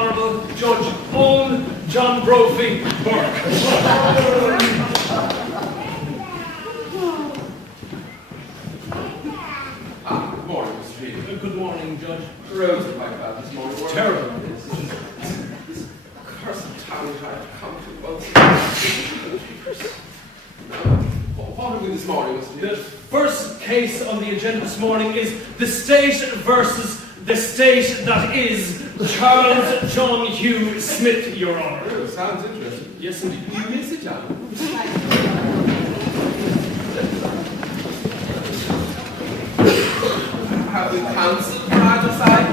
Honourable Judge Owen John Brophy Burke. Good morning, Mr. Reed. Good morning, Judge. The roads are quite bad this morning. It's terrible. This cursed town tried to come to us. What are we this morning, Mr. The Reed? first case on the agenda this morning is the state versus the state that is Charles John Hugh Smith, Your Honour. Oh, sounds interesting. Yes, indeed. You miss it, John. Have we cancelled for either side?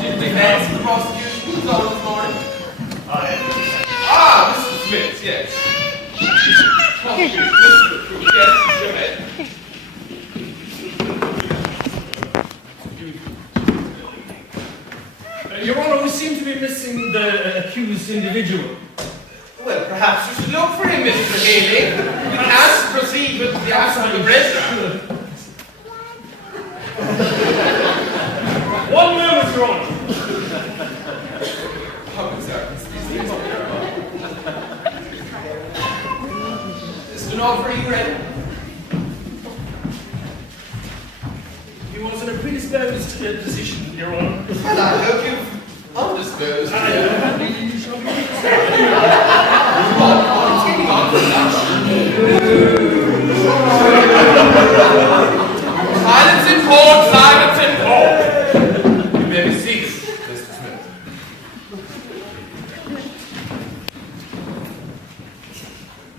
Did the heads of the prosecution who's on this morning? Mr. Smith, yes. Yes, go ahead. Your Honour, we seem to be missing the accused individual. Well, perhaps you should look for him, Mr. Haley. We can't proceed with the absence of the restaurant. 1 moment, Your Honour. Mr. Knopf, are you ready? He was in a predisposed position, Your Honour. Well, I hope you've undisposed. Silence in court, silence in court. You may be seated, Mr. Smith.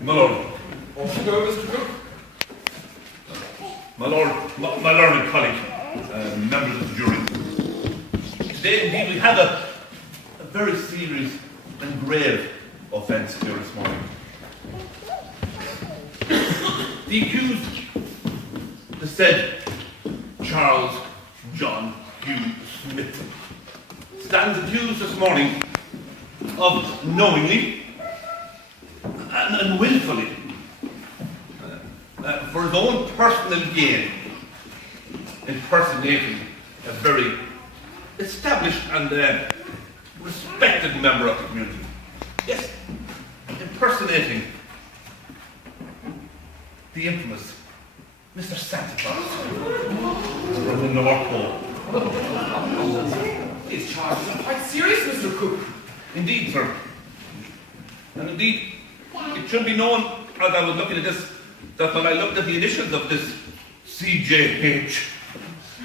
My lord. Off you go, Mr. Cook. My lord, my learned colleague, members of the jury. Today, indeed, we have a very serious and grave offence here this morning. The accused, the said Charles John Hugh Smith, stands accused this morning of knowingly and willfully, for his own personal gain, impersonating a very established and respected member of the community. Yes, impersonating the infamous Mr. Santa Claus in the North Pole. These charges are quite serious, Mr. Cook. Indeed, sir. And indeed, it should be known, as I was looking at this, that when I looked at the initials of this CJH,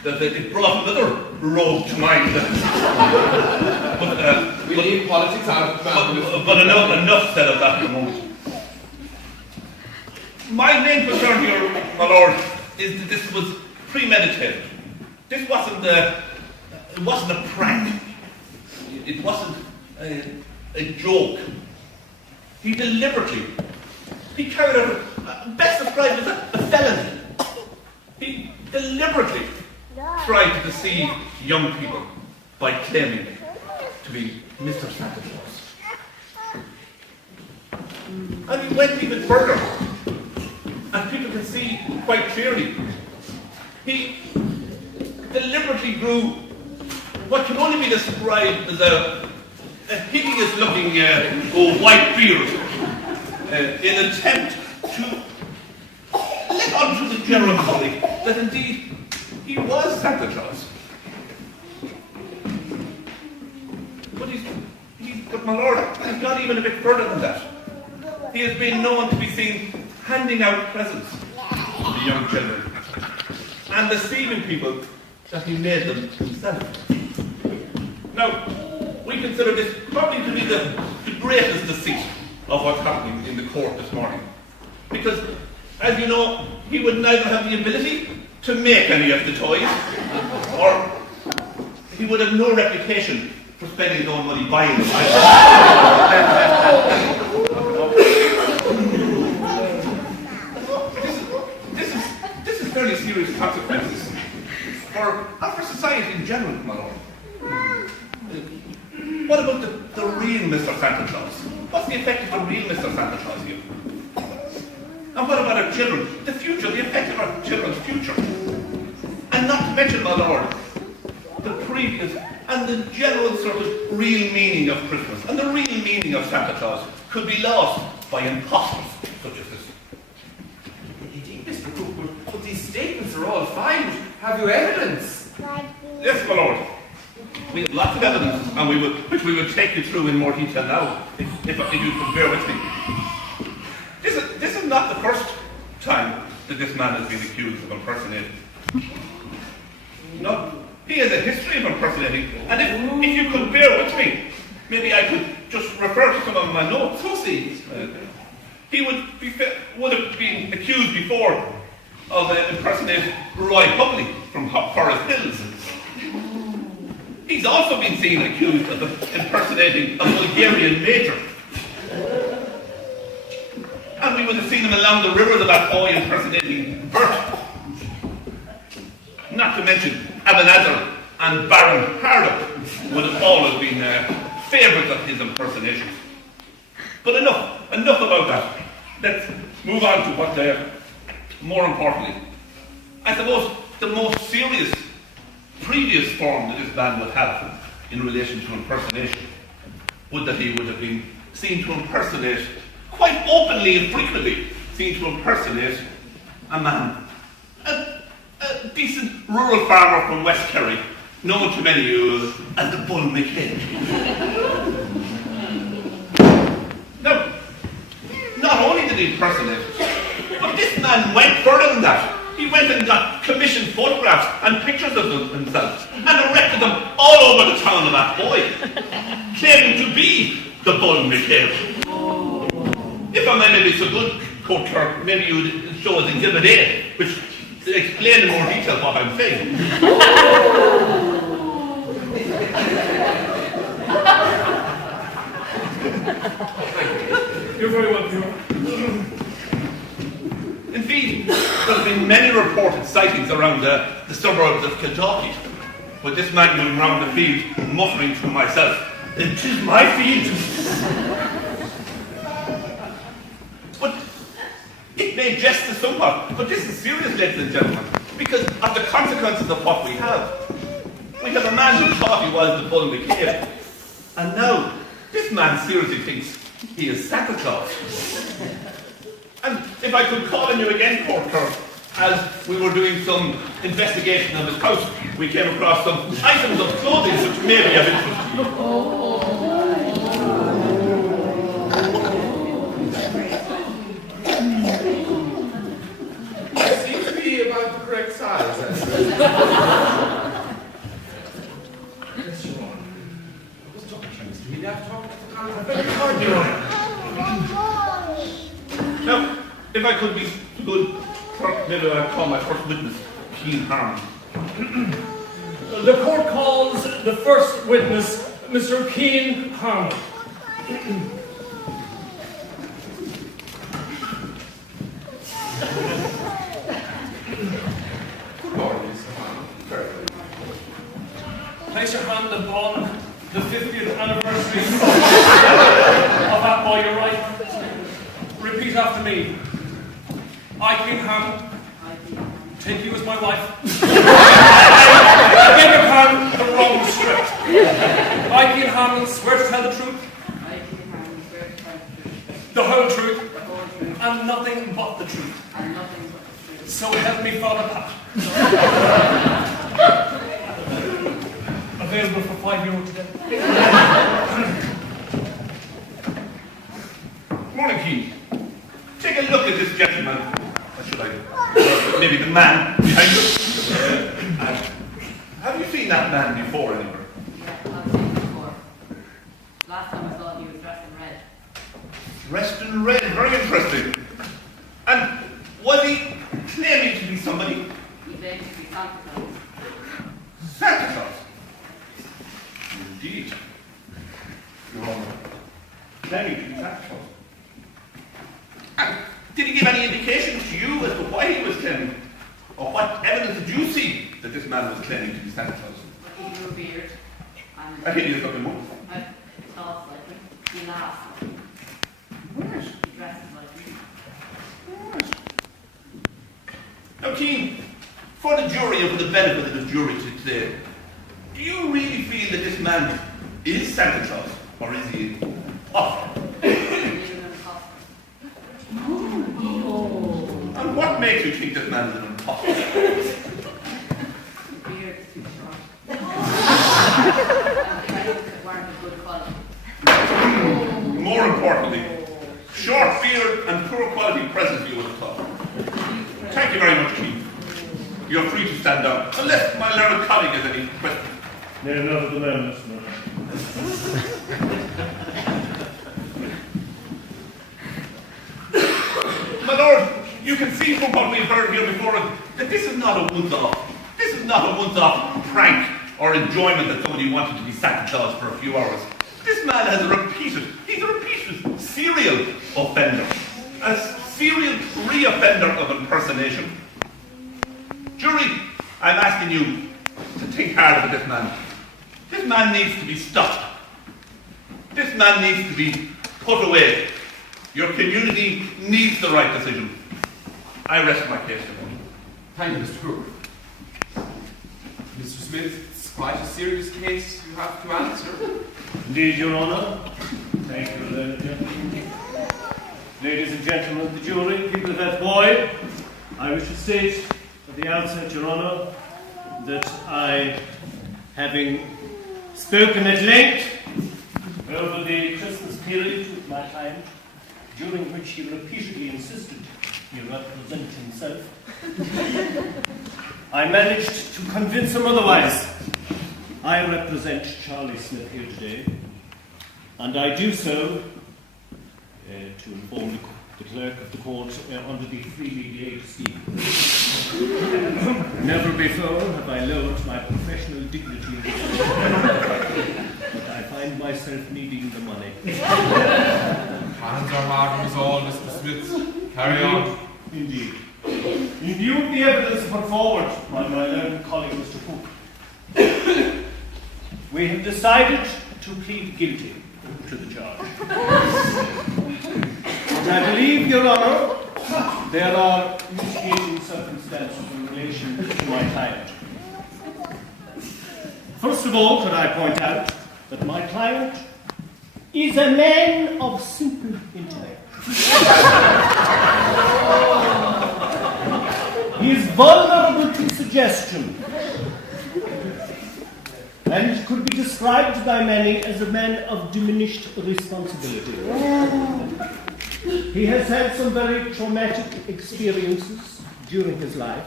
that it brought another rogue to mind. We leave politics out of the matter. But enough said of that for the moment. My main concern here, my lord, is that this was premeditated. This wasn't a prank. It wasn't a joke. He deliberately, he carried out, best described as a felony. He deliberately tried to deceive young people by claiming to be Mr. Santa Claus. And he went even further. And people can see quite clearly. He deliberately grew what can only be described as a hideous-looking white beard in an attempt to let on to the general public that indeed he was Santa Claus. But my lord, he's gone even a bit further than that. He has been known to be seen handing out presents to the young children and deceiving people that he made them himself. Now, we consider this probably to be the greatest deceit of what's happening in the court this morning. Because, as you know, he would neither have the ability to make any of the toys, or he would have no reputation for spending his own money buying them. This is fairly serious consequences for society in general, my lord. What about the real Mr. Santa Claus? What's the effect of the real Mr. Santa Claus here? And what about our children? The future, the effect of our children's future. And not to mention, my lord, the previous and the general sort of real meaning of Christmas and the real meaning of Santa Claus could be lost by imposters such as this. Indeed, Mr. Cooper, but these statements are all fine. Have you evidence? Yes, my lord. We have lots of evidence, and which we will take you through in more detail now, if you could bear with me. This is not the first time that this man has been accused of impersonating. No, he has a history of impersonating, and if you could bear with me, maybe I could just refer to some of my notes. Proceed. He would have been accused before of impersonating Roy Public from Forest Hills. He's also been seen accused of impersonating a Bulgarian major. And we would have seen him along the rivers of Athboy impersonating Bert. Not to mention Ebenezer and Baron Hardock would have always been favourites of his impersonations. But enough about that. Let's move on to what more importantly, I suppose the most serious previous form that this man would have in relation to impersonation would that he would have been seen to impersonate, quite openly and frequently, seen to impersonate a man, a decent rural farmer from West Kerry, known to many of you as the Bull McHale. Now, not only did he impersonate, but this man went further than that. He went and got commissioned photographs and pictures of himself and erected them all over the town of Athboy, claiming to be the Bull McHale. If I may be so good, Courthouse, maybe you would show us Exhibit A, which explain in more detail what I'm saying. You're very welcome. Indeed, there have been many reported sightings around the suburbs of Kiltalky, with this man going round the field muttering to myself, "It is my field." But it may jest us somewhat, but this is serious, ladies and gentlemen, because of the consequences of what we have. We have a man who thought he was the Bull McHale, and now this man seriously thinks he is Santa Claus. And if I could call on you again, Courthouse, as we were doing some investigation of his house, we came across some items of clothing which may be of interest to you. It seems to be about the correct size. Yes, Your Honor. I was talking to Mr. He'd have talked to the constable. Very hard, Your Honor. Now, if I could be good, maybe I'd call my first witness, Keen Harmon. The court calls the first witness, Mr. Keen Harmon. Good morning, Mr. Harmon. Very good. Place your hand upon the 50th anniversary of Athboy, your right. Repeat after me. I, Keen Harmon, take you as my wife. I beg your pardon, the wrong script. I, Keen Harmon, swear to tell the truth, the whole truth, and nothing but the truth. So help me, Father Pat. Available for €5 today. Morning, Keen. Take a look at this gentleman. Or should I? Maybe the man behind you. Have you seen that man before anywhere? Yeah, I've seen him before. Last time I saw him, he was dressed in red. Dressed in red, very interesting. And was he claiming to be somebody? He begged to be Santa Claus. Santa Claus. Indeed. Your Honor. Claiming to be Santa Claus. And did he give any indication to you as to why he was claiming? Or what evidence did you see that this man was claiming to be Santa Claus? He grew a beard. A hideous looking woman. He talks like me. He laughs like me. Right. He dresses like me. Right. Now, Keen, for the jury and for the benefit of the jury today, do you really feel feel that this man is Santa Claus, or is he an imposter? And what makes you think this man is an imposter? Beard is too short. And clothes that weren't of good quality. More importantly, short beard and poor quality presents you would have thought. Thank you very much, Chief. You're free to stand down, unless my learned colleague has any questions. No, not at the moment, no. My lord, you can see from what we've heard here before us that this is not a once-off. This is not a once-off prank or enjoyment that somebody wanted to be Santa Claus for a few hours. This man has he's a repeated serial offender. A serial re-offender of impersonation. Jury, I'm asking you to think hard about this man. This man needs to be stopped. This man needs to be put away. Your community needs the right decision. I rest my case tonight. Thank you, Mr. Hooper. Mr. Smith, it's quite a serious case you have to answer. Indeed, Your Honour. Thank you, ladies and gentlemen. Ladies and gentlemen of the jury, people of Athboy, I wish to state at the outset, Your Honour, that I, having spoken at length over the Christmas period with my client, during which he repeatedly insisted he represent himself, I managed to convince him otherwise. I represent Charles Smyth here today, and I do so to inform the clerk of the court under the freely liated scheme. Never before have I lowered my professional dignity, but I find myself needing the money. Hands are hard on us all, Mr. Smith. Carry on. Indeed. In view of the evidence put forward by my learned colleague, Mr. Cook, we have decided to plead guilty to the charge. And I believe, Your Honour, there are mitigating circumstances in relation to my client. First of all, could I point out that my client is a man of simple intellect. He is vulnerable to suggestion and could be described by many as a man of diminished responsibility. He has had some very traumatic experiences during his life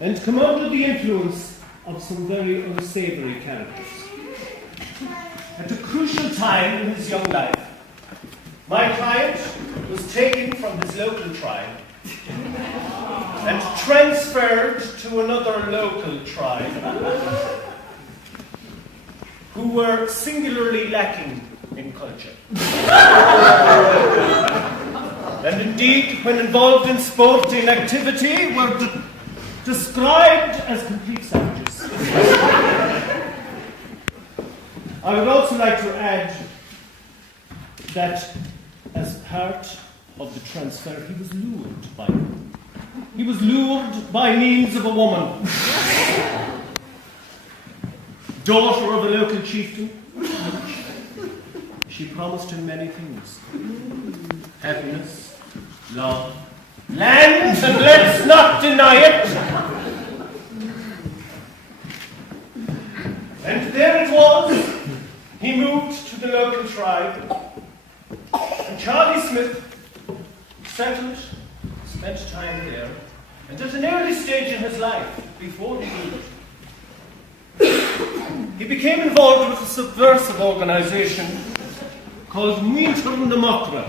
and come under the influence of some very unsavory characters. At a crucial time in his young life, my client was taken from his local tribe and transferred to another local tribe who were singularly lacking in culture. And indeed, when involved in sporting activity, were described as complete savages. I would also like to add that as part of the transfer, he was lured by them. He was lured by means of a woman, daughter of a local chieftain. She promised him many things: happiness, love, land, and let's not deny it. And there it was. He moved to the local tribe, and Charlie Smith settled, spent time there, and at an early stage in his life, before he moved, he became involved with a subversive organisation called Macra.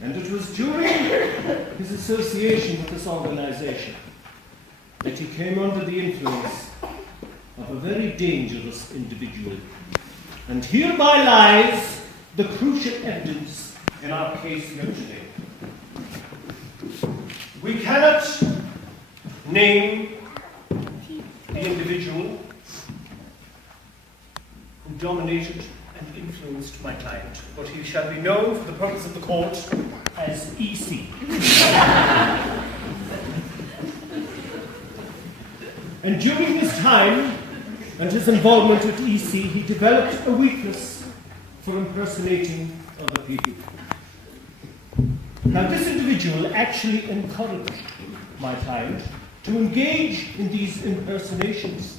And it was during his association with this organisation that he came under the influence of a very dangerous individual. And hereby lies the crucial evidence in our case here today. We cannot name the individual who dominated and influenced my client, but he shall be known for the purpose of the court as EC. And during his time and his involvement with EC, he developed a weakness for impersonating other people. Now, this individual actually encouraged my client to engage in these impersonations,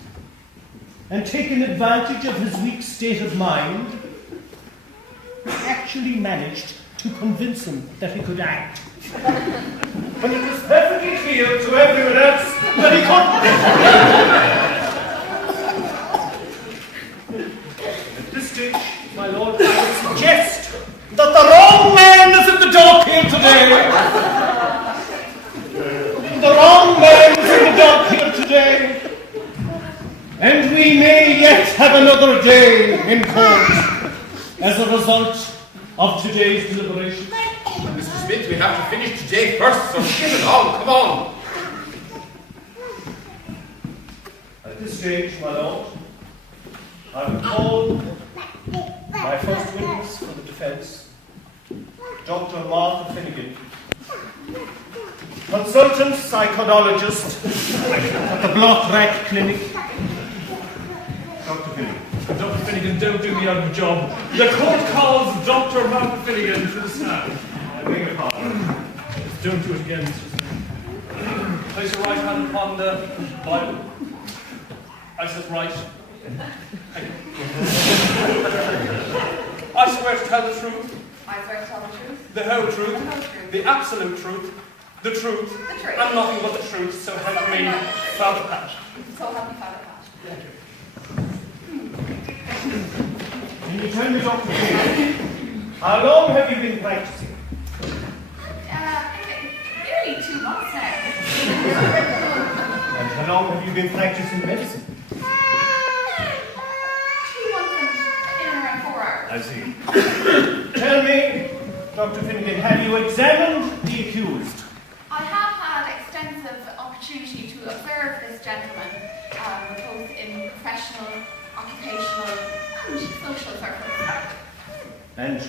and taking advantage of his weak state of mind, actually managed to convince him that he could act, when it was perfectly clear to everyone else that he couldn't. At this stage, my lord, I would suggest that the wrong man is in the dock here today. The wrong man is in the dock here today. And we may yet have another day in court as a result of today's deliberation. Mr. Smith, we have to finish today first, so get it on, come on. At this stage, my lord, I will call my first witness for the defense, Dr. Martha Finnegan, consultant psychologist at the Block Rack Clinic. Dr. Finnegan. Dr. Finnegan, don't do me out of a job. The court calls Dr. Mark Finnegan to the stand. I beg your pardon. Don't do it again, Mr. Smith. Place your right hand upon the Bible. I said right. I swear to tell the truth, I swear to tell the truth, the whole truth, the whole truth, the absolute truth, the truth, and nothing but the truth, so help me, Father Pat. so help me Father Pat. Can you tell me, Dr. Finnegan, how long have you been practicing? Nearly 2 months now. And how long have you been practicing medicine? 2 months and in around 4 hours. I see. Tell me, Dr. Finnegan, have you examined the accused? I have had extensive opportunity to observe this gentleman, both in professional, occupational, and social circles. And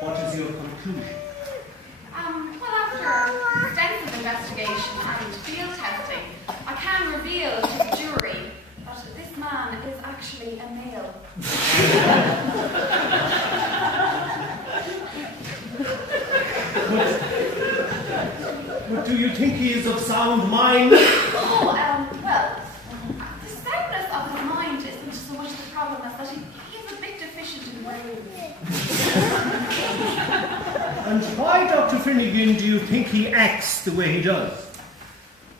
what is your conclusion? Well, after extensive investigation and field testing, I can reveal to the jury that this man is actually a male. But do you think he is of sound mind? Oh, well, the soundness of his mind isn't so much the problem as that he's a bit deficient in words. And why, Dr. Finnegan, do you think he acts the way he does?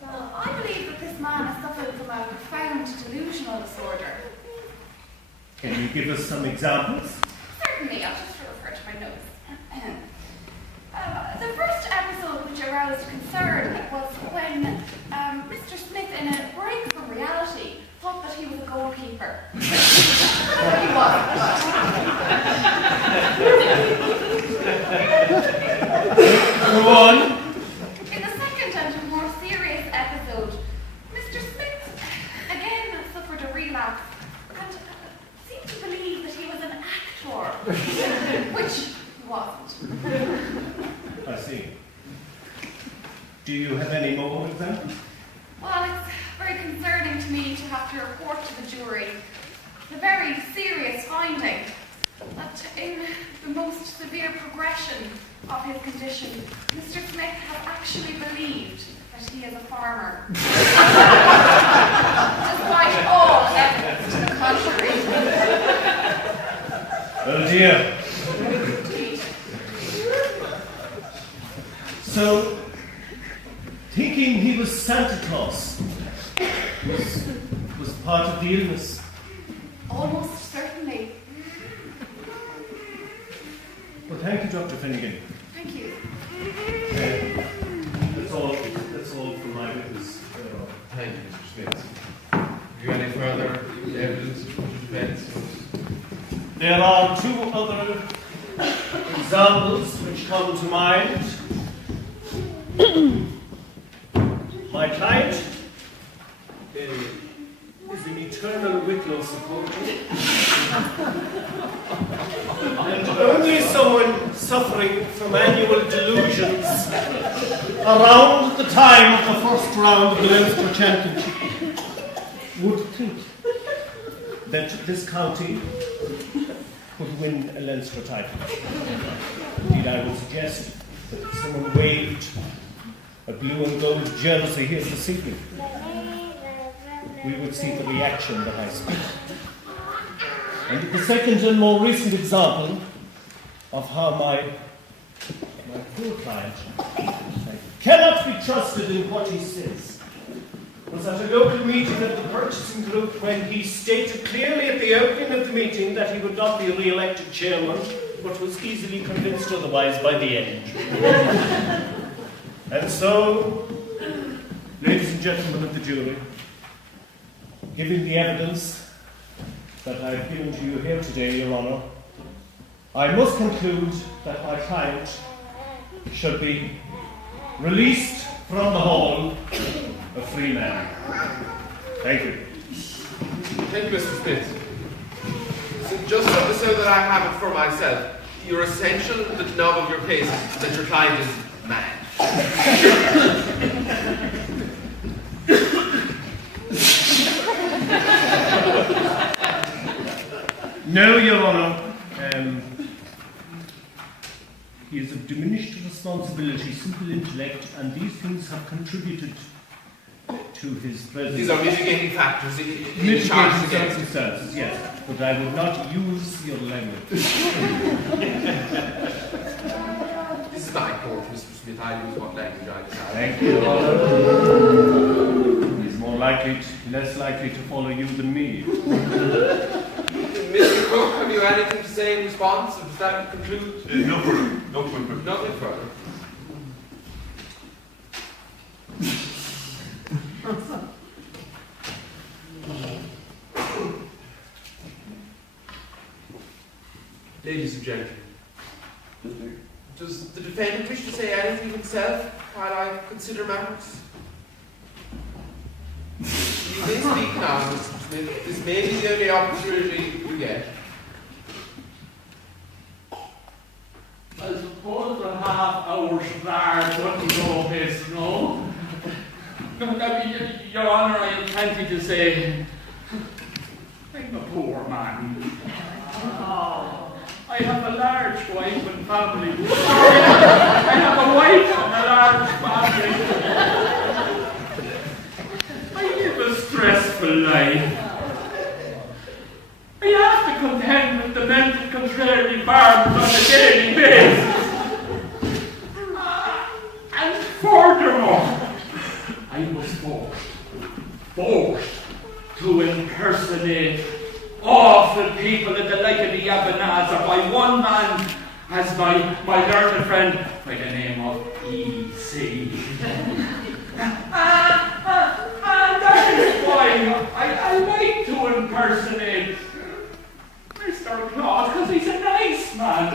Well, I believe that this man is suffering from a profound delusional disorder. Can you give us some examples? Certainly, I'll just refer to my notes. The first episode which aroused concern was when Mr. Smith, in a break from reality, thought that he was a goalkeeper. But he wasn't. Go on. In the second and more serious episode, Mr. Smith again suffered a relapse and seemed to believe that he was an actor, which he wasn't. I see. Do you have any more examples? Well, it's very concerning to me to have to report to the jury the very serious finding that in the most severe progression of his condition, Mr. Smith has actually believed that he is a farmer. Despite all evidence to the contrary. Well, dear. Indeed. So, thinking he was Santa Claus was part of the illness. Almost certainly. Well, thank you, Dr. Finnegan. Thank you. That's all from my witness. Thank you, Mr. Smith. Have you any further evidence to defense? There are 2 other examples which come to mind. My client is an eternal Wicklow supporter, and only someone suffering from annual delusions around the time of the first round of the Leinster Championship would think that this county could win a Leinster title. Indeed, I would suggest that if someone waved a blue and gold jersey here this evening, we would see the reaction that I speak. And the second and more recent example of how my poor client cannot be trusted in what he says was at a local meeting of the purchasing group when he stated clearly at the opening of the meeting that he would not be re-elected chairman, but was easily convinced otherwise by the end. And so, ladies and gentlemen of the jury, given the evidence that I've given to you here today, Your Honour, I must conclude that my client should be released from the hall a free man. Thank you. Thank you, Mr. Smith. So just so that I have it for myself, your essential the nub of your case is that your client is mad. No, Your Honour. He is of diminished responsibility, simple intellect, and these things have contributed to his present. These are mitigating factors in mitigating charges against him. circumstances, yes. But I would not use your language. This is my court, Mr. Smith. I use what language I decide. Thank you, Your Honour. He's less likely to follow you than me. Mr. Cook, have you anything to say in response? Does that conclude? No further. No further. Nothing further. Ladies and gentlemen, does the defendant wish to say anything himself while I consider matters? You may speak now, Mr. Smith. This may be the only opportunity you get. I suppose a half hour's large wouldn't go this, no? No, Your Honour, I have plenty to say. I'm a poor man. I have a large wife and family. I have a wife and a large family. I live a stressful life. I have to contend with the mental contrary barbers on a daily basis. And furthermore, I was forced to impersonate awful people in the like of the Ebenezer by one man as my learned friend by the name of E.C. And that is why I like to impersonate Mr. Claus, because he's a nice man.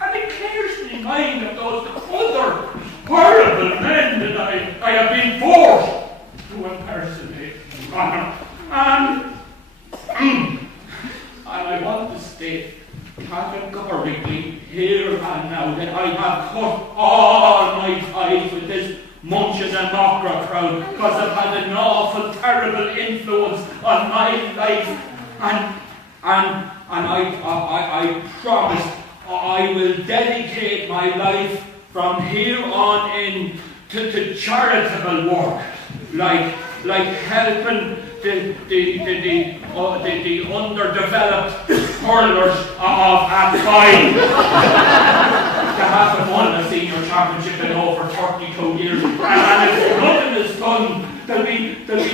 And it clears me mind of those other horrible men that I have been forced to impersonate. And I want to state categorically here and now that I have cut all my ties with this Munches and Macra crowd because I've had an awful, terrible influence on my life. And I promise I will dedicate my life from here on in to charitable work, like helping the underdeveloped hurlers of Athboy to have won a senior championship in over 32 years. And if nothing is done, they'll be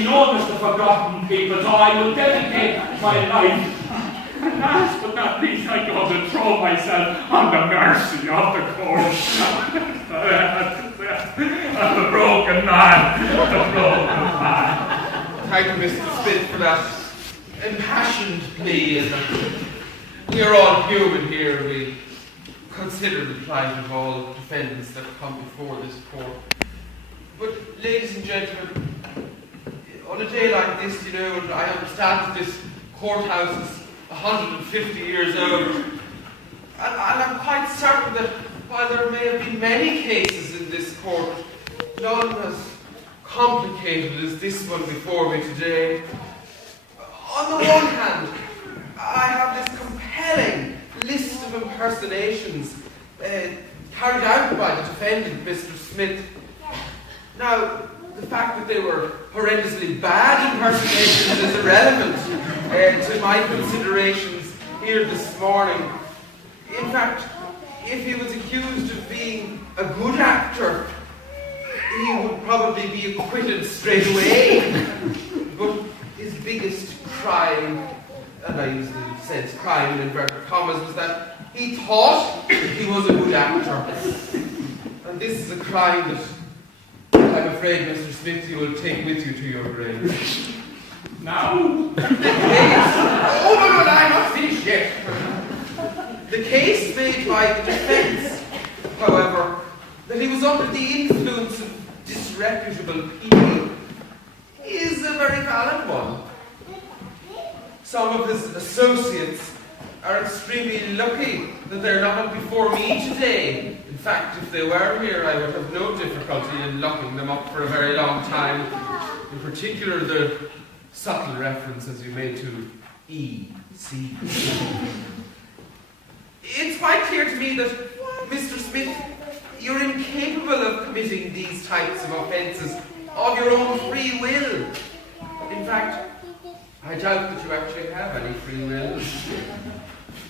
known as the forgotten people. So I will dedicate my life. And last but not least, I'm going to throw myself on the mercy of the court. I'm a broken man. Thank you, Mr. Smith, for that impassioned plea. We are all human here. We consider the plight of all defendants that come before this court. But, ladies and gentlemen, on a day like this, I understand that this courthouse is 150 years old. And I'm quite certain that while there may have been many cases in this court, none has complicated as this one before me today. On the one hand, I have this compelling list of impersonations carried out by the defendant, Mr. Smith. Now, the fact that they were horrendously bad impersonations is irrelevant to my considerations here this morning. In fact, if he was accused of being a good actor, he would probably be acquitted straight away. But his biggest crime, and I use the sense crime in inverted commas, was that he thought he was a good actor. And this is a crime that I'm afraid, Mr. Smith, you will take with you to your grave. Now? The case... Oh, no, I'm not finished yet. The case made by the defense, however, that he was under the influence of disreputable people, is a very valid one. Some of his associates are extremely lucky that they're not up before me today. In fact, if they were here, I would have no difficulty in locking them up for a very long time. In particular, the subtle reference, as you made, to E.C. It's quite clear to me that, Mr. Smith, you're incapable of committing these types of offences of your own free will. In fact, I doubt that you actually have any free will.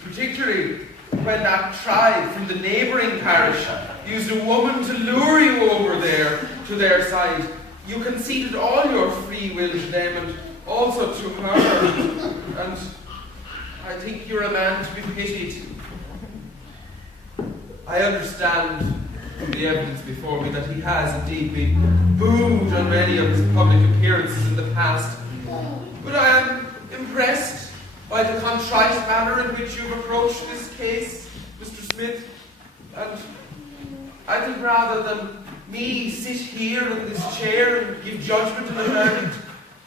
Particularly when that tribe from the neighbouring parish used a woman to lure you over there to their side. You conceded all your free will to them and also to her. And I think you're a man to be pitied. I understand from the evidence before me that he has indeed been booed on many of his public appearances in the past. But I am impressed by the contrite manner in which you've approached this case, Mr. Smith. And I think rather than me sit here in this chair and give judgment in the verdict,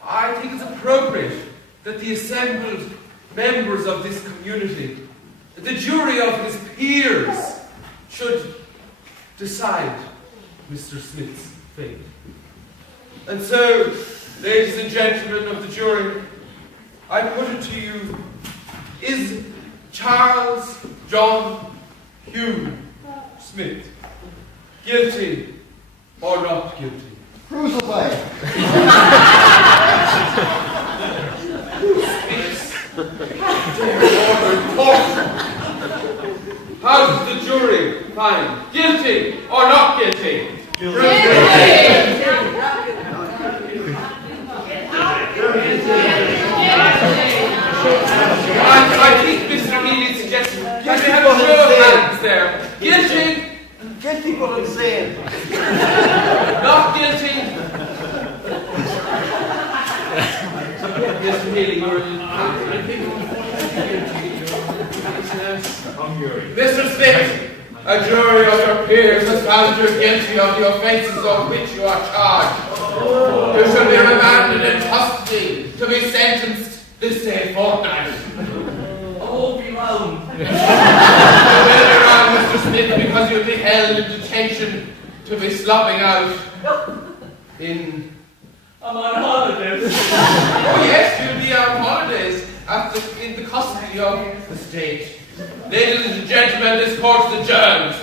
I think it's appropriate that the assembled members of this community, the jury of his peers, should decide Mr. Smith's fate. And so, ladies and gentlemen of the jury, I put it to you, is Charles John Hugh Smith guilty or not guilty? Crucify. How does the jury find guilty or not guilty? I think Mr. Healy suggests can we have a show of hands there? Guilty? Guilty what I'm saying. Not guilty? Mr. Healy, Mr. Smith, a jury of your peers has found you guilty of the offences of which you are charged. You shall be remanded in custody to be sentenced this day fortnight. Oh, be round. You will be round, Mr. Smith, because you'll be held in detention to be slopping out in... I'm on holidays. Oh yes, you'll be on holidays in the custody of the state. Ladies and gentlemen, this court is adjourned.